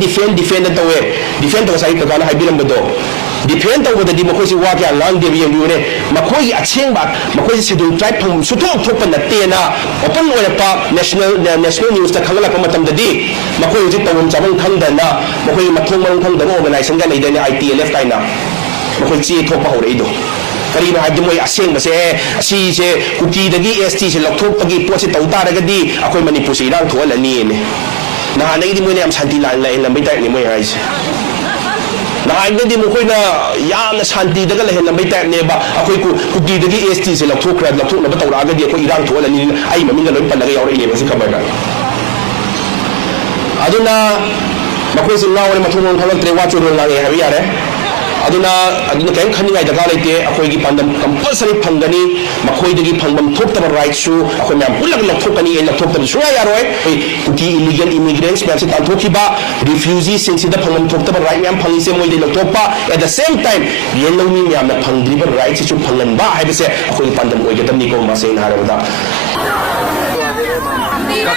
defend तवे defend तो side कगाना है बिलम बदो defend तो बदे मखोई से वाक्य लांग दे बियम यूने मखोई अच्छेंग बात मखोई से शेड्यूल ट्राइब फंग सुथों थोपन नत्ते ना ओपन ओरपा नेशनल न्यूज़ तक खगला कमतम ददी मखोई उजित तवम चाबंग खंगदना मखोई मथोंग मरंग खंगदना ऑर्गेनाइजेशन का लेदने ITLF काइना मखोई ची थोपा हो रही दो करीनो हाइद मोय असेंग बसे असी से कुकी दगी ST से लथोप पगी पोसे तौता रगदी अखोई मणिपुर से इरांग थोलनी ने नहानगी मोय ने शांति लान ला लंबी टाइप ने मोय हाइस नहानगी मखोइना याम शांति दगा लहे लंबी टाइप ने बा अखोई कुकी दगी ST से लथोक न तौरागदी अखोई इरांग थोलनी आई ममिंग लोय पल्लगा यावरई ने बसे खबर अदुना मखोइ से नावरे मथुंग थलक्त्रे वाचुर लागे हाबि यारे अदुना कहीं खनिंगाई दरकार लेते अखोई पांडम कंपलसरी फंगनी मखोईदगी फंगम थोपतब राइट्सु अखोई मैम पुलग लथोकनी लथोपतब सुया यारोय कुकी इलीगल इमिग्रेंट्स मैम से तांथोखिबा रिफ्यूजी सिंसिदा फंगम थोपतब राइट मैम फंगिसे मोइदे लथोपा एट द सेम टाइम येलौनी मैम ना फंगद्रिबा राइट्स सु फंगनबा हाइबसे अखोई पांडम ओइगदमनी को मासेन हारबदा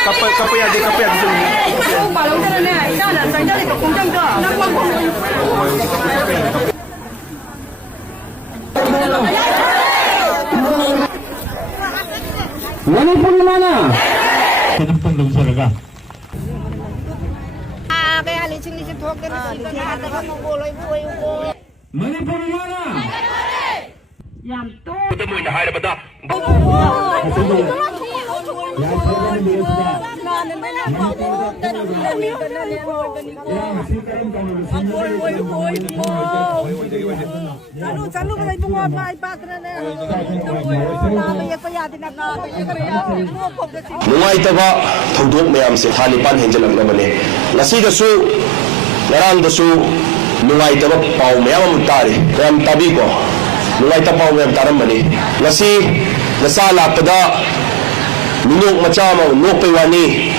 कप यादे Manipur mana? Kenapa lungsur Kaya halicin di situ kan ada kan boleh boleh. Manipur mana? Yang tu. Kita mau dah ada pada. Selalu kalau ibu ngapa ibu kerana Mulai taba thuduk mayam se Taliban henjelak namane. Nasi dasu narang dasu mulai taba pau mayam mutari. Mayam tabi ko mulai taba pau mayam taram mani. Nasi nasala pada minuk macam nok pewani.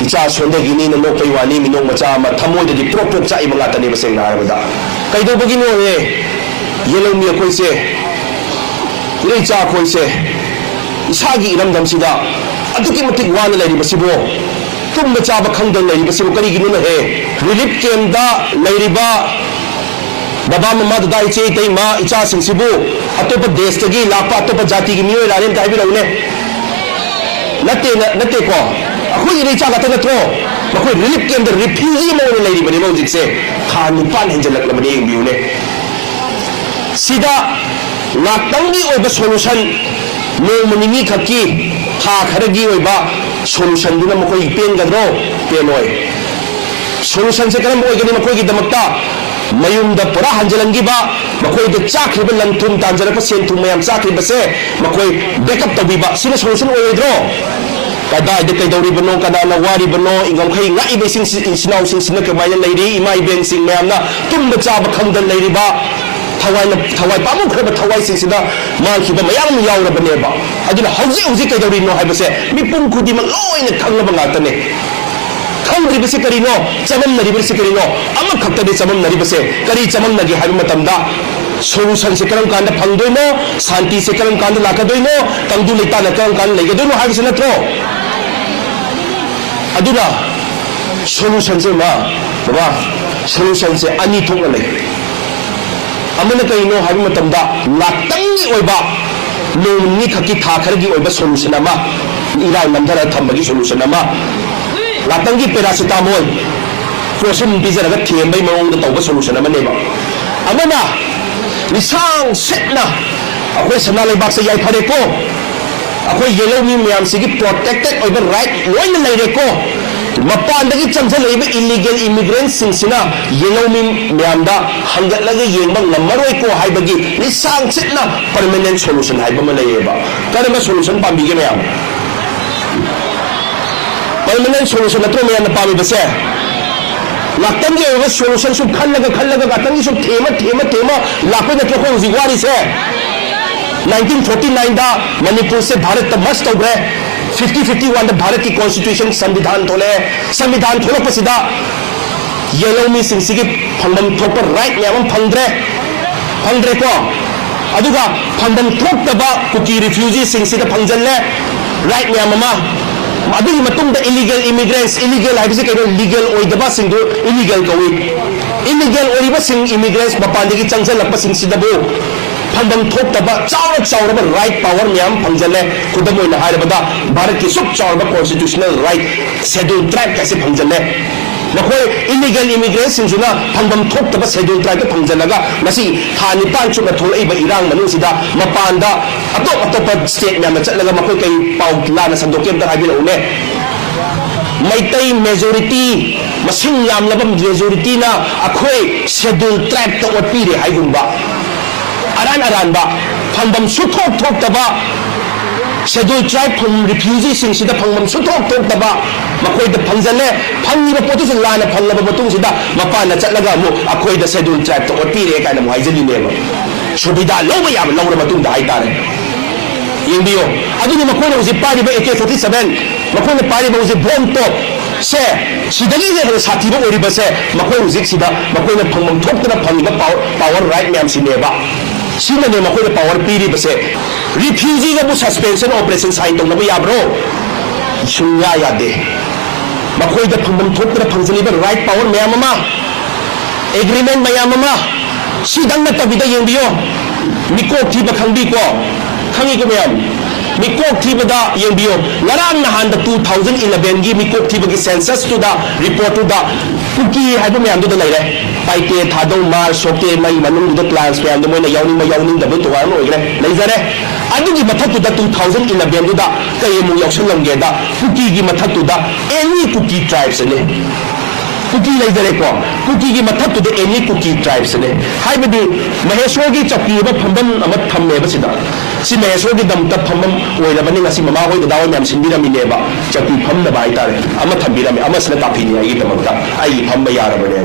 Ica sonde gini nok pewani minuk macam thamoy jadi prop cai mengatani beseng na ada. Kaido begini ye yellow mi koi se Ilai cha koi se isagi iramdam sida aduki matik wana lai basibo tum cha ba khangdang lai basibo kari ginu na he relief camp da lairiba baba mama da dai che tai ma icha sing sibu atopa desh tagi lapa atopa jati gi miyo larin tai bi raune natte ko akhui ilai cha ga ta natro makoi relief camp da refugee mo lairi bani mo jikse khanu pan henjalak la bani biu ne sida Natangi oiba solution no manimi khaki ha kharagi oiba solution duna makoi pen gadro penoi solution se karam oigani makoi gi damakta mayum da pura hanjalangi ba makoi de chakri ba lanthum tanjara pa sen thum mayam chakri ba se makoi backup tabi ba sina solution oidro kada de kai dori bano kada na wari bano ingam khai ngai be sing sinau sing sina ke mai leiri imai ben sing mayam na tum ba cha ba khamdan leiri ba Thawai pamu khaba thawai sing sida mal khiba mayam yaura bane ba aduna hauji kai dori no haibase mi pum khudi ma loina thangna ba ngata ne khangri base kari no chamam nari base kari no amma khakta de chamam nari base kari chamam nagi haibu matamda solution se karam kanda phangdoi no shanti se karam kanda lakadoi no tangdu leita na karam kanda legedoi no haibase natro aduna solution se ma baba solution se ani thongna le amana kaino habi matamda latangi oiba nomni khaki tha khargi oiba solution ama ira namdara thambagi solution ama latangi paracetamol frozen pizza ga thembai maung da tawba solution ama neba amana nisang setna akoi sana leibak se yai phare ko akoi yellow mi myam sigi protected oiba right loina leire ko Mapan dagi chamsal leba illegal immigrants singsina yellow mi myamda hangat lagi yengbang namaroi ko haibagi ni sang sitna permanent solution haiba malayeba karena solution pambige myam permanent solution atro myam na pami base laktan ge over solution sub khallaga gatang sub thema lakoi na ko jiwari se 1949 da manipur se bharat ta mast over 50-51 the Bharat की constitution संविधान थोले पसिदा yellow मी सिंसिगी फंडम थोपर right याम फंद्रे को अदुगा फंडम थोप तबा cookie refugee सिंसिदा फंजल्ले right याम मा ꯑꯗꯨꯒꯤ ꯃꯇꯨꯡꯗ illegal ꯏꯃꯤꯒ꯭ꯔꯦꯟꯁ illegal ꯍꯥꯏꯕꯁꯤ ꯀꯩꯅꯣ ꯂꯤꯒꯦꯜ ꯑꯣꯏꯗꯕꯁꯤꯡꯗꯨ ꯏꯂꯤꯒꯦꯜ ꯀꯧꯏ ꯏꯂꯤꯒꯦꯜ ꯑꯣꯏꯔꯤꯕꯁꯤꯡ ꯏꯃꯤꯒ꯭ꯔꯦꯟꯁ ꯃꯄꯥꯟꯗꯒꯤ ꯆꯪꯁꯤꯜꯂꯛꯄꯁꯤꯡꯁꯤꯗꯕꯨ ꯐꯪꯐꯝ ꯊꯣꯛꯇꯕ ꯆꯥꯎꯔꯕ ꯔꯥꯏꯠ ꯄꯥꯋꯔ ꯃꯌꯥꯝ ꯐꯪꯖꯜꯂꯦ ꯈꯨꯗꯝ ꯑꯣꯏꯅ ꯍꯥꯏꯔꯕꯗ ꯚꯥꯔꯠꯀꯤ ꯁꯨꯛ ꯆꯥꯎꯔꯕ ꯀꯣꯟꯁꯇꯤꯇ꯭ꯌꯨꯁꯅꯦꯜ ꯔꯥꯏꯠ ꯁꯦꯗ꯭ꯌꯨꯜ ꯇ꯭ꯔꯥꯏꯕ ꯀꯥꯏꯁꯦ ꯐꯪꯖꯜꯂꯦ ꯃꯈꯣꯏ ꯏꯂꯤꯒꯦꯜ ꯏꯃꯤꯒ꯭ꯔꯦꯟꯁꯤꯡꯁꯤꯅ ꯐꯪꯐꯝ ꯊꯣꯛꯇꯕ ꯁꯦꯗ꯭ꯌꯨꯜ ꯇ꯭ꯔꯥꯏꯕꯇ ꯐꯪꯖꯜꯂꯒ ꯉꯁꯤ ꯊꯥ 9 ꯆꯨꯞꯅ ꯊꯣꯛꯂꯛꯏꯕ ꯏꯔꯥꯡ ꯃꯅꯨꯡꯁꯤꯗ ꯃꯄꯥꯟꯗ ꯑꯇꯣꯞꯄ ꯁ꯭ꯇꯦꯠ ꯃꯌꯥꯝꯗ ꯆꯠꯂꯒ ꯃꯈꯣꯏ ꯀꯩ ꯄꯥꯎ ꯂꯥꯟꯅ ꯁꯟꯗꯣꯛꯀꯦ ꯑꯝꯇ ꯍꯥꯏꯕꯤꯔꯛꯎꯅꯦ ꯃꯩꯇꯩ ꯃꯦꯖꯣꯔꯤꯇꯤ ꯃꯁꯤꯡ ꯌꯥꯝꯂꯕ ꯃꯦꯖꯣꯔꯤꯇꯤꯅ ꯑꯩꯈꯣꯏ ꯁꯦꯗ꯭ꯌꯨꯜ ꯇ꯭ꯔꯥꯏꯕꯇ ꯑꯣꯠꯄꯤꯔꯦ ꯍꯥꯏꯒꯨꯝꯕ ꯑꯔꯥꯟꯕ ꯐꯪꯐꯝ ꯁꯨꯊꯣꯛ ꯊꯣꯛꯇꯕ ꯁꯦꯗ꯭ꯌꯨꯜ ꯇ꯭ꯔꯥꯏꯕ ꯔꯤꯐ꯭ꯌꯨꯖꯤꯁꯤꯡꯁꯤꯗ ꯐꯪꯐꯝ ꯁꯨꯊꯣꯛ ꯊꯣꯛꯇꯕ ꯃꯈꯣꯏꯗ ꯐꯪꯖꯜꯂꯦ ꯐꯪꯉꯤꯕ ꯄꯣꯠꯇꯨꯁꯨ ꯂꯥꯟꯅ ꯐꯪꯂꯕ ꯃꯇꯨꯡꯁꯤꯗ ꯃꯄꯥꯟꯗ ꯆꯠꯂꯒ ꯑꯃꯨꯛ ꯑꯩꯈꯣꯏꯗ ꯁꯦꯗ꯭ꯌꯨꯜ ꯇ꯭ꯔꯥꯏꯕꯇ ꯑꯣꯠꯄꯤꯔꯦ ꯀꯥꯏꯅ ꯑꯃꯨꯛ ꯍꯥꯏꯖꯜꯂꯤꯅꯦꯕ ꯁꯨꯕꯤꯗꯥ ꯂꯧꯕ ꯌꯥꯕ ꯂꯧꯔ ꯃꯇꯨꯡꯗ ꯍꯥꯏꯇꯥꯔꯦ ꯌꯦꯡꯕꯤꯌꯣ ꯑꯗꯨꯅꯤ ꯃꯈꯣꯏꯅ ꯍꯧꯖꯤꯛ ꯄꯥꯏꯔꯤꯕ AK-47 ꯃꯈꯣꯏꯅ ꯄꯥꯏꯔꯤꯕ ꯍꯧꯖꯤꯛ ꯕꯣꯝ ꯇꯣꯞ ꯁꯦ ꯁꯤꯗꯒꯤ ꯍꯦꯟꯅ ꯁꯥꯊꯤꯕ ꯑꯣꯏꯔꯤꯕꯁꯦ ꯃꯈꯣꯏ ꯍꯧꯖꯤꯛꯁꯤꯗ ꯃꯈꯣꯏꯅ ꯐꯪꯐꯝ ꯊꯣꯛꯇꯅ ꯐꯪꯉꯤꯕ ꯄꯥꯋꯔ ꯔꯥꯏꯠ ꯃꯌꯥꯝꯁꯤꯅꯦꯕ ꯁꯤꯅꯅꯦ ꯃꯈꯣꯏꯅ ꯄꯥꯋꯔ ꯄꯤꯔꯤꯕꯁꯦ ꯔꯤꯐ꯭ꯌꯨꯖꯤꯒꯕꯨ ꯁꯁꯄꯦꯟꯁꯟ ꯑꯣꯄꯔꯦꯁꯟ ꯁꯥꯏꯟ ꯇꯧꯅꯕ ꯌꯥꯕ꯭ꯔꯣ ꯁꯨꯡꯌꯥ ꯌꯥꯗꯦ ꯃꯈꯣꯏꯗ ꯐꯪꯐꯝ ꯊꯣꯛꯇꯅ ꯐꯪꯖꯜꯂꯤꯕ ꯔꯥꯏꯠ ꯄꯥꯋꯔ ꯃꯌꯥꯝ ꯑꯃ ꯑꯦꯒ꯭ꯔꯤꯃꯦꯟ ꯃꯌꯥꯝ ꯑꯃ ꯁꯤꯗꯪ ꯅꯠꯇꯕꯤꯗ ꯌꯦꯡꯕꯤꯌꯣ ꯃꯤꯀꯣꯛ ꯊꯤꯕ ꯈꯪꯕꯤꯀꯣ ꯈꯪꯉꯤꯀꯣ ꯃꯌꯥꯝ ꯃꯤꯀꯣꯛ ꯊꯤꯕꯗ ꯌꯦꯡꯕꯤꯌꯣ ꯉꯔꯥꯡ ꯅꯍꯥꯟꯗ 2011ꯒꯤ ꯃꯤꯀꯣꯛ ꯊꯤꯕꯒꯤ ꯁꯦꯟꯁꯁꯇꯨꯗ ꯔꯤꯄꯣꯔꯠꯇꯨꯗ ꯀꯨꯀꯤ ꯍꯥꯏꯕ ꯃꯌꯥꯝꯗꯨꯗ ꯂꯩꯔꯦ ꯄꯥꯏꯇꯦ ꯊꯥꯗꯧ ꯃꯥꯔ ꯁꯣꯛꯇꯦ ꯃꯩ ꯃꯅꯨꯡꯗꯨꯗ ꯀ꯭ꯂꯥꯟꯁ ꯃꯌꯥꯝꯗꯣ ꯃꯣꯏꯅ ꯌꯥꯎꯅꯤꯡꯗꯕ ꯇꯣꯉꯥꯟꯅ ꯑꯣꯏꯈ꯭ꯔꯦ ꯂꯩꯖꯔꯦ ꯑꯗꯨꯒꯤ ꯃꯊꯛꯇꯨꯗ 2011ꯗꯨꯗ ꯀꯩ ꯑꯃꯨꯛ ꯌꯥꯎꯁꯜꯂꯝꯒꯦꯗ ꯀꯨꯀꯤꯒꯤ ꯃꯊꯛꯇꯨꯗ ꯑꯦꯅꯤ ꯀꯨꯀꯤ ꯇ꯭ꯔꯥꯏꯕꯁꯅꯦ कुकी लेजरेको कुकी की मथक तो एनी कुकी ट्राइब्स ने हाइबदी महेश्वर की चौकी फंबम थमे सि महेश्वर की दम फंबम ओइरबनी ngasi mama hoi dawa myam sinbirami ba chaki famda bai tare ama thambirami ama sila tapini ai damakta ai famba yarabane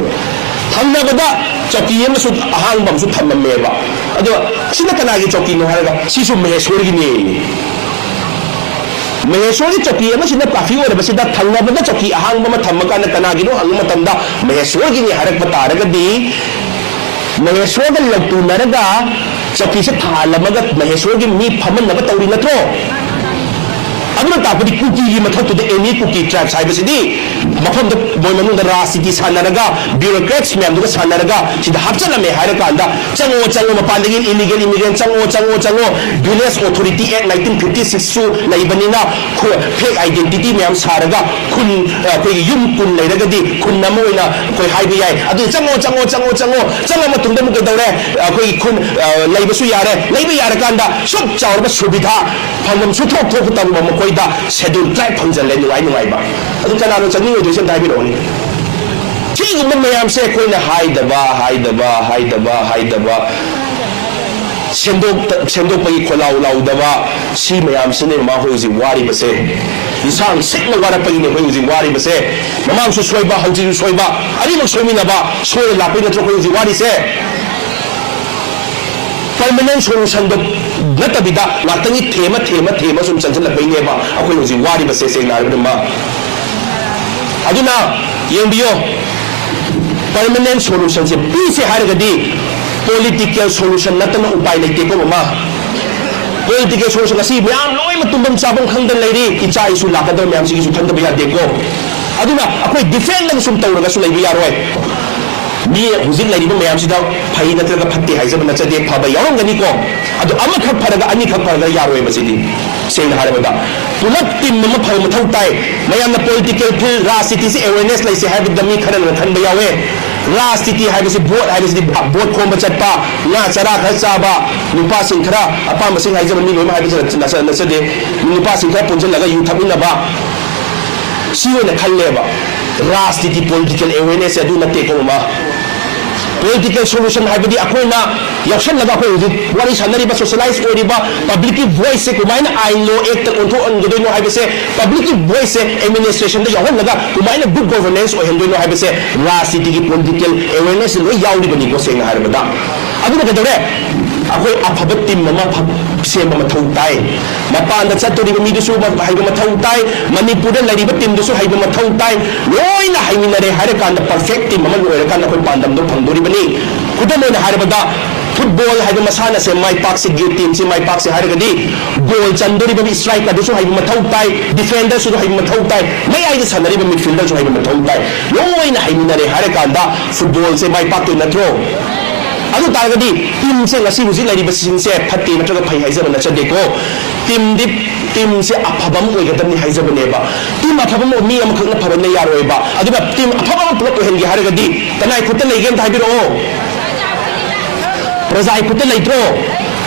thangna bada chaki yema su ahang bam su thammame ba ado sina kana gi chaki no haraga sisu meheshwar gi ne Maheshwar की चौकी काफी थंगबद चौकी अहांग थमकान कनागिनो हंग महेश्वर की हरप तारगदी महेश्वर लौटूनरगा चौकी से थालमग महेश्वर की मी फमनब तौरी नथ्रो अदुना तापदी कुकी की मथक्तुद एनी कुकी ट्राइब्स हाइबसिदी मफम मोइमनुंग राजनीति सानरगा ब्यूरोक्रेट्स मैमदुगा सानरगा सिदा हपचलमे हाइरकांदा चंगो मपानदगी इलीगल इमिग्रेंट चंगो विलेज अथॉरिटी एक्ट 1956 सु लैबनिना फेक आइडेंटिटी मैम सारगा खुन कोई युम कुन लैरगदी खुन नमोइना कोई हाइबि याय अदु चंगो मतुंग मुके दौरे कोई खुन लैबसु यारे लैबि यारकांदा सुब चावरबा सुविधा फंगम सुथोक थोक तंग कोइदा शेड्यूल ट्राइब फंजले नुवाई अदु कनानो चंगिंग ओइदेसन दाइबिरोनी सिगुम मयाम से कोइना हाइदबा सेंदोक पई खोलाउ लाउदबा सी मयाम सने मा होइजि वारी बसे इंसान सेक्न वारा पई ने होइजि वारी बसे ममाम सु सोइबा हौजि सोइबा अरि मक सोइमिनबा सोय लापै नत्रो होइजि वारी से परमानेंट सोल्यूशन दो नतबिदा लातंगी थेमा सुम चंचल बैनेबा अखोय होजि वारी बसे से नारबदमा अदुना येंबियो परमानेंट सोल्यूशन से पीसे हारगदी पॉलिटिकल सोल्यूशन नतन उपाय लेते को ममा पॉलिटिकल सोल्यूशन असी म्याम लोय मतुंबम चाबम खंगदन लेरी इचा इसु लाकदर म्याम सिगिसु खंगदब यादे को अदुना अखोय डिफेंड लं सुम तौरगसु लेबि यारोय मी हुजिक लैरिबो मैमसिदा फै नत्रगा फत्ते हाइजब नचदे फबा यावंगनी को अदु अमखक फरगा अनिखक फरगा यारोय मसिदी सेन हारबदा पुलक टीम म फर मथौ ताय मयामना पॉलिटिकल फिल राजनीति से अवेयरनेस लैसे हाइब दमी खरन खनबा यावे राजनीति हाइबसे वोट हाइबसे वोट खोम चटपा ना चरा खर चाबा नुपा सिंह खरा अपाम सिंह हाइजब मी लोय हाइबसे नचदे नुपा सिंह खरा पुंजल लगा यु थबिनबा सियोने खल्लेबा राजनीति पॉलिटिकल अवेयरनेस अदु नते कोमा पॉलिटिकल सोल्यूशन हाइबदी अखोइना यक्शन लगा अखोइ हुजि वारी सानरिबा सोशलाइज ओरिबा पब्लिक की वॉइस से कुमाइना आइन लो एक्ट ओंथो अनगदोइनो हाइबसे पब्लिक की वॉइस से एडमिनिस्ट्रेशन दे यहन लगा कुमाइना गुड गवर्नेंस ओहनदोइनो हाइबसे राजनीति की पॉलिटिकल अवेयरनेस लो याउरिबनी को सेंग हाइबदा अदुना कदरे अखोइ अफब टीम ममा सेम मथौ ताई मपान दा चतोरिबा मीदुसु हाइबा मथौ ताई मणिपुर लरिबा टीम दुसु हाइबा मथौ ताई लोइना हाइमिनरे हारे कांदा परफेक्ट टीम ममा लोइरा कांदा कोइ पांदम दो फंदोरिबनी खुदम ओइना हारबदा फुटबॉल है मसाना से माई पाक से गिर टीम से माई पाक से हरगदी गोल चंदोरी बम स्ट्राइकर दुसु है मथौ ताई डिफेंडर सु है मथौ ताई मैं आई सनरी बम मिडफील्डर सु है मथौ ताई लोइना है मिनरे हरे कांदा फुटबॉल से माई पाक नथ्रो अदु तागदी टीम से ngasi हुजि लाइरिब सिंग से फत्ते नत्रगा फै हाइजब नचदेको टीम से अफबम ओइगदमनि हाइजबनेबा टीम अफबम मी अमखक न फबन यारोइबा अदुगा टीम अफबम पुलप ओहनगे हरगदी तनाय खुत लेगेम थाबिरो प्रजा खुत लेत्रो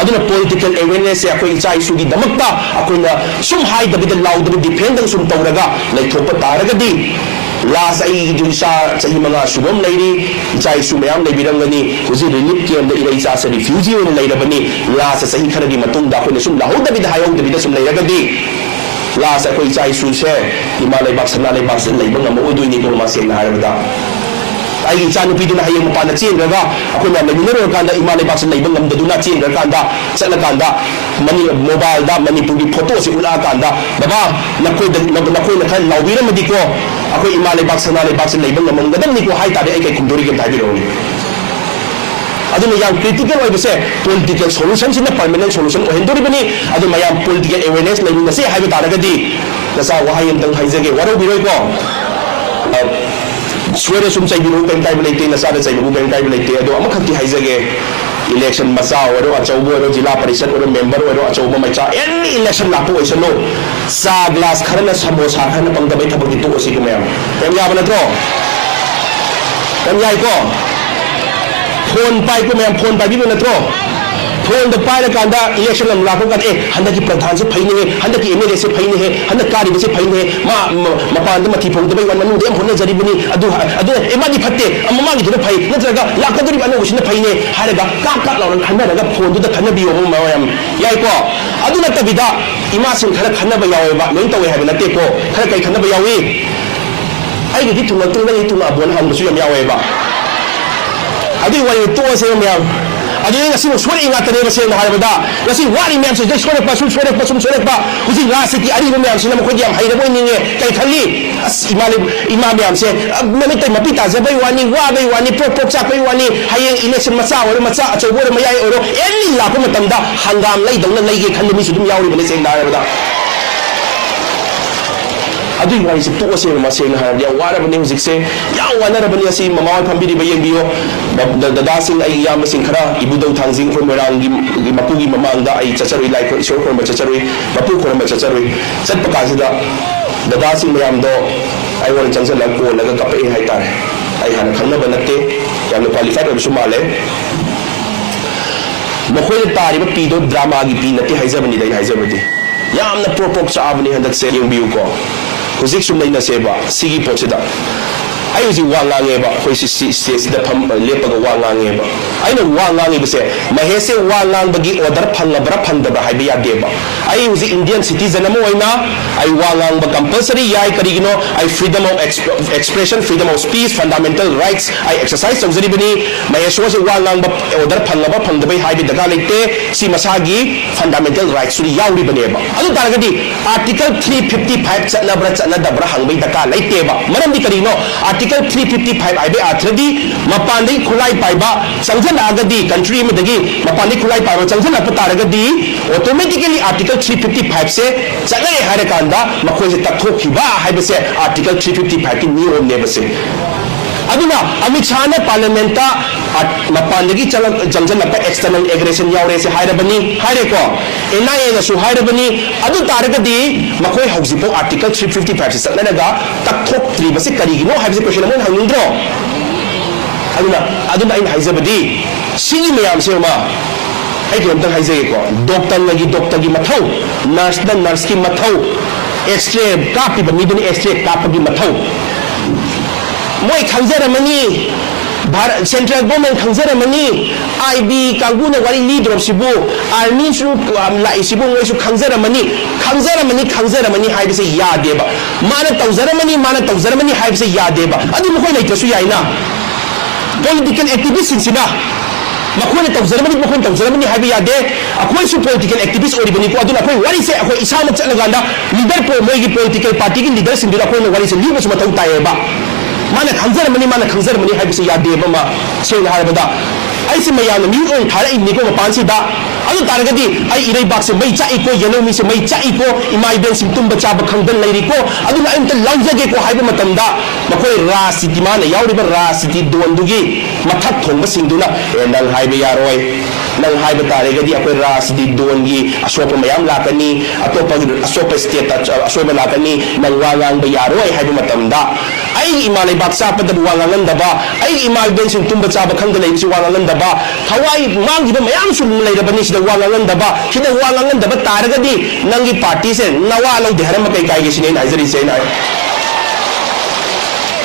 अदुना पॉलिटिकल अवेयरनेस से अखोई इचा इशू की दमकता अखोइना सुम हाइदबिद लाउदब डिफेंड सुम तौरगा लेथोप तारगदी लास्ट आई जुसा सही मंगा सुगम लेरी इचा इशू मयाम लेबिरंगनी हुजि रिलीफ कैम्प द इचा से रिफ्यूजी ओन लेरबनी लास्ट सही खरगी मतुंग दा अखोइना सुम लाहुदबिद हायौदबिद सुम लेरगदी लास्ट अखोई इचा इशू से हिमालय बाक सना ले बाक से लेबंग अम ओदुइनी को मासेन हारबदा आई इचानुपीदुना हयें मपाना चेंग्रगा अखोइना लेमिनरकांदा इमा लेबाक से लेबंग अमदुना चेंग्रकांदा चलकांदा मनी मोबाइल दा मणिपुर की फोटो से उलाकांदा बाबा नखोइना खर लाउबिरमदिको अखोइ इमा लेबाक सना लेबाक से लेबंग अमंगदमनिको हाइ तादे आई कै खुंदोरी के ताबिरोनी अदुना क्रिटिकल ओइबसे पॉलिटिकल सोल्यूशन सिना परमानेंट सोल्यूशन ओहेंदोरिबनी अदु मयाम पॉलिटिकल अवेयरनेस लेमिनसे हाइबे तारगदी नसा वहाय एमदंग हाइजगे वरोबिरोइको स्वेरे सुम चाहिए कहीं टाइम लेते नशा चाहिए कहीं टाइम लेते अदो अमखती हाइजगे इलेक्शन मचा और अचौब और जिला परिषद और मेंबर और अचौब मचा एनी इलेक्शन लापो ओइसनो सा ग्लास खरना समोसा खरना पंगदबै थबकी तो ओसी को मैम याब नत्रो याइको फोन पाई को मैम फोन पाई भी नत्रो फोन द पाई कांदा इलेक्शन हम लापो कादे हंदा की प्रधान से फैने है हंदा की एमएलए से फैने है हंदा कारी से फैने है मा मपान द मथि phone the one Manu them होने जरिबनी अदु एमादी फत्ते अम्मा की दुना फै नत्रगा लाकदरी अनु उसिना फैने हारगा का लाउन खन्नरगा फोन दु द खन्नबियो हम मयम याइको अदु नतबिदा इमा सिंह खर खन्नब यावेबा लोइन तवे हाबे नते को खर कई खन्नब यावी आई गी तुम तुम तुम अबोन हम सुयम यावेबा अदु वरी तो से मयम अदु ngasi सोरे इंगातने बसे हारबदा ngasi वारी मैम से सोरे पसुम सोरे पसुम सोरे पा हुजी लास्ट की अरी मैम से नमखो याम हाइरबो निंगे कई खली अस इमा मैम से ममे तै मपि ताजबै वानी वाबै वानी प्रोप चापै वानी हाये इलेक्शन मचा और मचा अचौबो और मयाय और एनी लापो मतमदा हंगाम लैदौना लैगे खल्ली मिसु दुम यावरि बने से हारबदा अदुई वाई से तो से मसेन हार या वारबने हुजिक से या वानरबने असि ममाव फंबिरि बयंगियो दादा सिंह आई याम सिंह खरा इबुदौ थांजिंग को मेरांगी मपुगी ममांगदा आई चचरoi लाइक ईश्वर को चचरoi मपु को चचरoi चट पकासिदा दादा सिंह मयाम दो आई वन चंसल को लगा कपे हाय तार आई हाना खन्ना बनते याम क्वालिफाइड और सुमाले मखोय तारिब पीदो ड्रामा की पी नते हाइजबनी दai हाइजबदी यामना प्रोपोक चाबनी हंदक से यंबियु को हुजिक सुम लेना सेबा सिगी पोचदा आई हुजी वा ngangeबा खोइ स्टेज दा फम लेपग वा ngangeबा आइना वा ngangeबसे महेसे वा nganबगी ऑर्डर फंगबरा फंदबा हाइबे यादेबा आई हुजी इंडियन सिटीजन अम ओइना आई वा nganब कंपल्सरी याय करिगिनो आई freedom of expression freedom of speech fundamental rights आई एक्सरसाइज तौजरिबनी महेसो से वा nganब ऑर्डर फंगबा फंदबा हाइबे दगा लेते सी मसागी फंडामेंटल राइट्स सुरी याउरी बनेबा अदु तारगदी आर्टिकल 355 चनबरा चनदबरा हंगबै दगा लेतेबा मरमदी करिनो आर्टिकल 355 आइबे आथ्रदी मपानदे खुलाई पाइबा संजनागदी कंट्री में दगी मपानदे खुलाई पाइबा संजना पतारगदी ऑटोमेटिकली आर्टिकल 355 से चले हारे कांदा मखोय से तथोखिबा हाइबे से आर्टिकल 355 की नियम नेबसे अदुना अमित शाह ने पार्लियामेंट मपानदगी जंजनप एक्सटर्नल एग्रेशन यावरे से हाइरबनी हाइरेको एनआईए गसु हाइरबनी अदु तारगदी मखोय हौजिपो आर्टिकल 355 से चलनगा तथोक्त्रि बसे करिगिनो हाइबसे क्वेश्चन अमन हंगिंद्रो अदुना इन हाइजबदी सिंगी मयाम सेमा आई के अंतर हाइजेको डॉक्टर की मथौ नर्स की मथौ एक्सरे कापी बमीदुनी एक्सरे कापगी मथौ मोय खंजरमनी भारत सेंट्रल गवर्नमेंट खंजरमनी आईबी कांगुना वारी लीडर सिबु आर्मी सु लाइसिबु मोय सु खंजरमनी हाइबसे यादेबा माना तौजरमनी हाइबसे यादेबा अदु मखोय लेतसु याइना पॉलिटिकल एक्टिविस्ट सिना मखोय तौजरमनी हाइबे यादे अखोय सु पॉलिटिकल एक्टिविस्ट ओरिबनी को अदुना अखोय वारी से अखोय इसाम चलगांदा लीडर को मोय की पॉलिटिकल पार्टी की लीडर सिंदु अखोय वारी से लीबस मतौ तायेबा माने खंजरमनी हाइबसे यादेबा मा सेंग हारबदा ꯑꯩꯁꯦ ꯃꯌꯥꯝꯅ ꯃꯤꯍꯨꯠ ꯑꯣꯏꯅ ꯊꯥꯔꯛꯏꯕꯅꯤꯀꯣ ꯃꯄꯥꯟꯁꯤꯗ ꯑꯗꯨ ꯇꯥꯔꯒꯗꯤ ꯑꯩ ꯏꯔꯩꯕꯥꯛꯁꯦ ꯃꯩ ꯆꯥꯛꯏꯀꯣ ꯌꯦꯜꯂꯧꯃꯤꯁꯦ ꯃꯩ ꯆꯥꯛꯏꯀꯣ ꯏꯃꯥ ꯏꯕꯦꯟꯁꯤꯡ ꯇꯨꯝꯕ ꯆꯥꯕ ꯈꯪꯗꯅ ꯂꯩꯔꯤꯀꯣ ꯑꯗꯨꯅ ꯑꯩ ꯑꯝꯇ ꯂꯥꯎꯖꯒꯦꯀꯣ ꯍꯥꯏꯕ ꯃꯇꯝꯗ ꯃꯈꯣꯏ ꯔꯥꯖꯅꯤꯇꯤ ꯃꯥꯅ ꯌꯥꯎꯔꯤꯕ ꯔꯥꯖꯅꯤꯇꯤ ꯗꯣꯟꯗꯨꯒꯤ ꯃꯊꯛ ꯊꯣꯡꯕꯁꯤꯡꯗꯨꯅ ꯅꯪ ꯍꯥꯏꯕ ꯌꯥꯔꯣꯏ ꯅꯪ ꯍꯥꯏꯕ ꯇꯥꯔꯒꯗꯤ ꯑꯩꯈꯣꯏ ꯔꯥꯖꯅꯤꯇꯤ ꯗꯣꯟꯒꯤ ꯑꯁꯣꯛꯄ ꯃꯌꯥꯝ ꯂꯥꯛꯀꯅꯤ ꯑꯇꯣꯞꯄ ꯁ꯭ꯇꯦꯠꯇ ꯑꯁꯣꯏꯕ ꯂꯥꯛꯀꯅꯤ ꯅꯪ ꯋꯥ ꯉꯥꯡꯕ ꯌꯥꯔꯣꯏ ꯍꯥꯏꯕ ꯃꯇꯝꯗ ꯑꯩꯒꯤ ꯏꯃꯥ ꯂꯩꯕꯥꯛ ꯆꯥꯛꯄꯗꯕꯨ ꯋꯥ ꯉꯥꯡꯍꯟꯗꯕ ꯑꯩꯒꯤ ꯏꯃꯥ ꯏꯕꯦꯟꯁꯤꯡ ꯇꯨꯝꯕ ꯆꯥꯕ ꯈꯪꯗ ꯂꯩꯕꯁꯤ ꯋꯥ ꯉꯥꯡꯍꯟꯗꯕ ꯊꯋꯥꯏ ꯃꯥꯡꯈꯤꯕ ꯃꯌꯥꯝꯁꯨ ꯂꯩꯔꯕꯅꯤ ꯁꯤꯗ ꯋꯥ ꯉꯥꯡꯍꯟꯗꯕ ꯁꯤꯗ ꯋꯥ ꯉꯥꯡꯍꯟꯗꯕ ꯇꯥꯔꯒꯗꯤ ꯅꯪꯒꯤ ꯄꯥꯔꯇꯤꯁꯦ ꯅꯋꯥ ꯂꯧꯗꯦ ꯍꯥꯏꯔꯝꯕ ꯀꯩ ꯀꯥꯏꯒꯦ ꯁꯤꯅꯦ ꯑꯩꯅ ꯍꯥꯏꯖꯔꯤꯁꯦ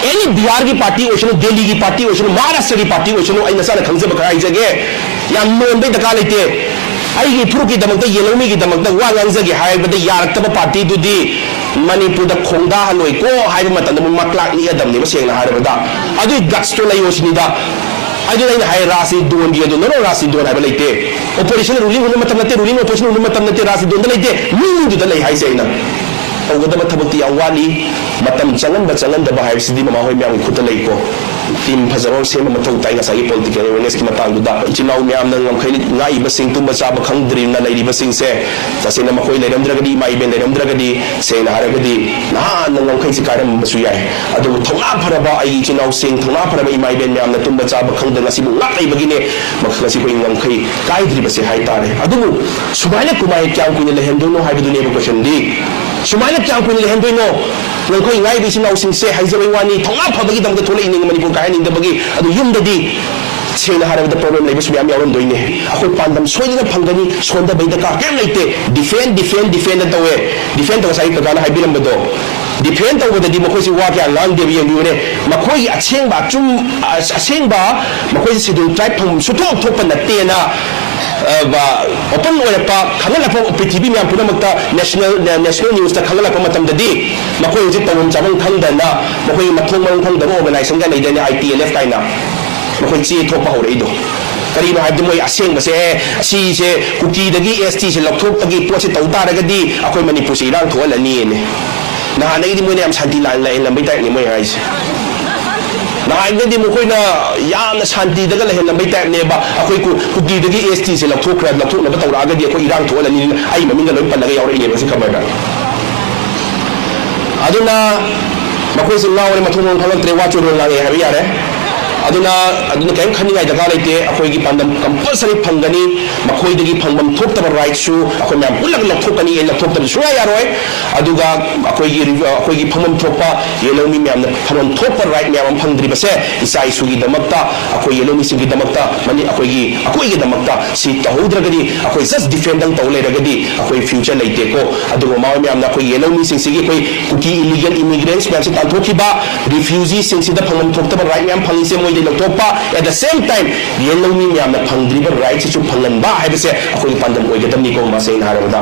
एनी बिहार की पार्टी ओसनो दिल्ली की पार्टी ओसनो महाराष्ट्र की पार्टी ओसनो आई नसाना खंगजब खरा हाइजगे याम नोनबे दरकार लेते अगी फुरुक की दमकता येलोमी की दमकता वा गांजगे हाइबदे यारक्तब पार्टी दुदी मणिपुर दा खोंदा हलोय को हाइब मतन मक्लाक नि अदमनि मसेंगना हारबदा अदु गट्स तो लयोसनिदा अदु लाइन हाय रासि दोन दी अदु नो रासि दोन हाइब लेते ऑपरेशन रूलिंग होने मतम नते रूलिंग ऑपरेशन होने मतम नते रासि दोन लेते मीनु द लय हाइसे इना तौगदब थबक्ति यावाली मतम चंगन है सिदी ममा होय म्याम खुद लेको टीम फजरो सेम मथौ ताई नसाई पॉलिटिकल अवेयरनेस की मतंग दुदा इचिनाउ म्याम नंग खै ngai basing tum bachaba khangdri na leiri basing se tasina makoi leiramdragadi mai ben leiramdragadi se na haragadi na nang khai sikaram basu yai adu thona pharaba ai ichinaउ sing thona pharaba mai ben myam na tum bachaba khangdana sibu ngai bagine makhasi ko ngam khai kaidri base hai tare adu subaila kumai kyam kuine lehendono haibadu ne question di sumaila kyam kuine lehendono nang khoi ngai bichinaउ sing se haijabai wani thona phabagi damda thole ining manipur kai ning da bagi adu yumdadi सेना हारबदा problem लेबस ma'am यावरम दोइने अखोय पांदम सोइदना फंगनी सोंदा बैदा का केम लेते defend तवे defend तो साइ कगाना हाइबिरमबदो defend तवददी मखोयसि वा क्या लांग देबि यंगुने मखोय अछेंबा चुम अछेंबा मखोय schedule tribe फंग सुथो थोप नतेना open Orpa खंगलप पृथ्वी ma'am पुनमक्ता national news ता खंगलप मतमददी मखोय जि तवम चाबं खंगदना मखोय मथोंग मरं खंगदबो ऑर्गेनाइजेशन का लेदने ITLF काइना मखोय चे थोप हौरइदो करीनो हाइबदि मोय असेंग बसे सी से कुकी दगी ST से लखोप तगी पोसे तौ तारगदी अखोय मणिपुर से इरांग थोलनी ने नहानगदी मोय याम शांति लान लाई लंबै टाइप नि मोय हाइस नहानगदी मखोयना याम शांति दगा लहे लंबै टाइप ने बा अखोय कुकी दगी ST से लखोप तौरागदी अखोय इरांग थोलनी आई ममिंग लोय पल्लगा यावरइने बसे खबरदा अदुना मखोय से लावरे मथुन थलक्त्रे वाचुर लागे हाबि यारे अदुना कहीं खनिंगाई दरकार लेते अखोयगी पांदम कंपलसरी फंगनी मखोयदगी फंगबम थोक्तब राइट सु अखोय म्याम पुलग लथोकनी ए लथोक्तब सुया यारोय अदुगा अखोयगी फंगबम थोपा येलोमी म्याम फंगबम थोप राइट म्याम फंगद्रि बसे इसाई सुगी दमक्ता अखोय येलोमी सिंगी दमक्ता मनि अखोयगी दमक्ता सि तहोद्रगदी अखोय जस्ट डिफेंडिंग तौ लेरगदी अखोय फ्यूचर लेते को अदुगा माव म्याम अखोय येलोमी सिंगी अखोय कुकी इलीगल इमिग्रेंट्स म्याम से तांथोखिबा रिफ्यूजी सिंगसिदा फंगबम थोक्तब राइट म्याम फंगिसे मोय at the same time येलोमी म्याम फंगद्रिब राइट से फंगनबा हाइबसे अखोय पांदम ओइगदमनी को मासे नारबदा